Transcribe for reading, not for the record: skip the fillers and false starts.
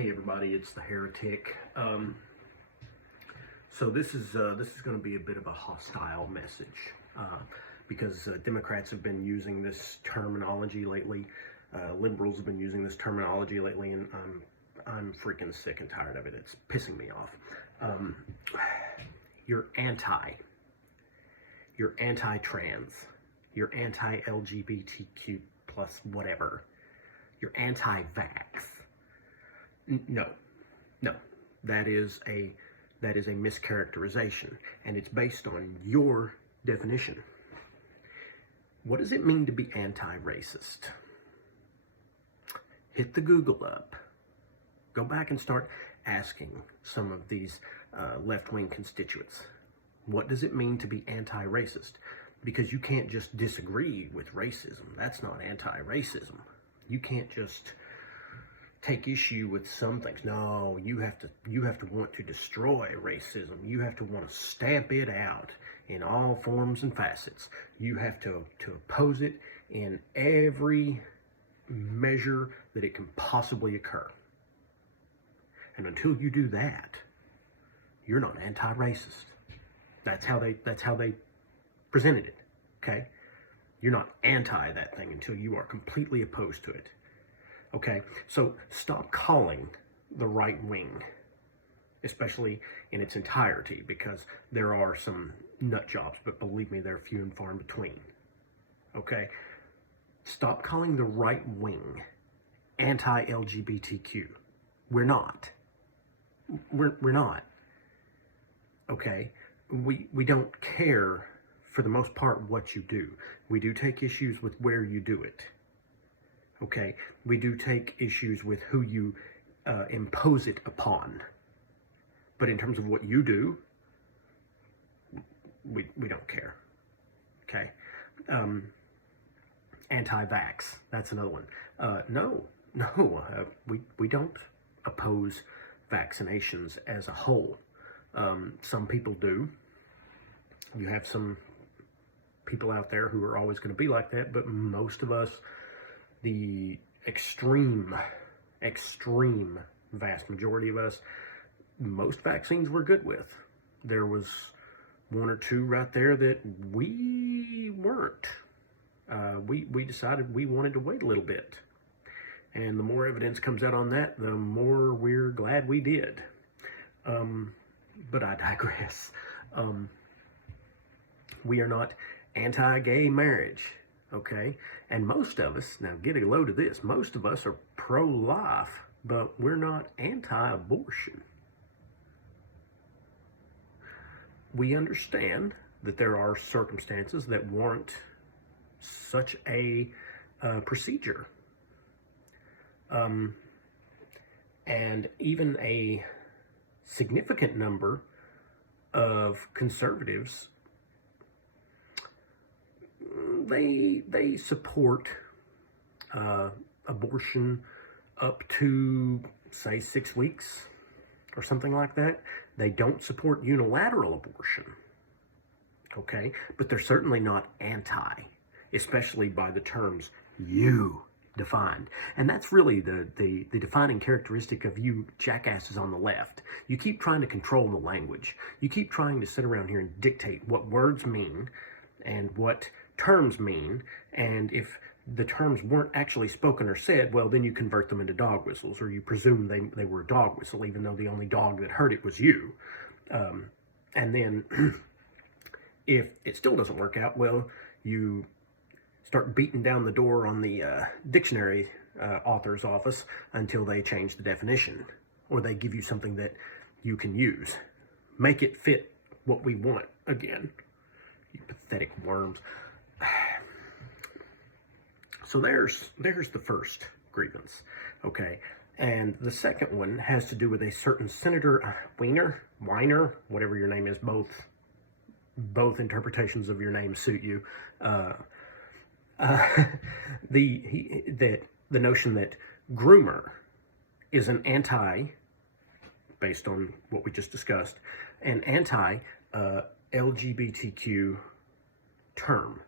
Hey everybody, it's the Heretic. So this is going to be a bit of a hostile message because Democrats have been using this terminology lately. Liberals have been using this terminology lately, and I'm freaking sick and tired of it. It's pissing me off. You're anti-trans. You're anti-LGBTQ plus whatever. You're anti-vax. No, that is a mischaracterization, and it's based on your definition. What does it mean to be anti-racist? Hit the Google up. Go back and start asking some of these left-wing constituents, what does it mean to be anti-racist? Because you can't just disagree with racism. That's not anti-racism. You can't just take issue with some things. No, you have to want to destroy racism. You have to want to stamp it out in all forms and facets. You have to oppose it in every measure that it can possibly occur. And until you do that, you're not anti-racist. That's how they presented it. Okay? You're not anti that thing until you are completely opposed to it. Okay, so stop calling the right wing, especially in its entirety, because there are some nut jobs, but believe me, they're few and far in between. Okay, stop calling the right wing anti-LGBTQ. We're not. We're not. Okay, we don't care for the most part what you do. We do take issues with where you do it. Okay, we do take issues with who you impose it upon. But in terms of what you do, we don't care. Okay, anti-vax, that's another one. No, we don't oppose vaccinations as a whole. Some people do. You have some people out there who are always going to be like that, but most of us, the extreme vast majority of us, most vaccines we're good with. There was one or two right there that we weren't. We decided we wanted to wait a little bit. And the more evidence comes out on that, the more we're glad we did. But I digress. We are not anti-gay marriage. Okay, and most of us, now get a load of this, most of us are pro-life, but we're not anti-abortion. We understand that there are circumstances that warrant such a procedure. And even a significant number of conservatives, they support abortion up to, say, 6 weeks or something like that. They don't support unilateral abortion, okay? But they're certainly not anti, especially by the terms you defined. And that's really the defining characteristic of you jackasses on the left. You keep trying to control the language. You keep trying to sit around here and dictate what words mean and what terms mean, and if the terms weren't actually spoken or said, well, then you convert them into dog whistles, or you presume they were a dog whistle, even though the only dog that heard it was you. And then if it still doesn't work out, well, you start beating down the door on the dictionary author's office until they change the definition, or they give you something that you can use. Make it fit what we want again. You pathetic worms. So there's the first grievance, okay? And the second one has to do with a certain Senator Weiner, whatever your name is, both interpretations of your name suit you. The notion that groomer is an anti, based on what we just discussed, an anti LGBTQ term.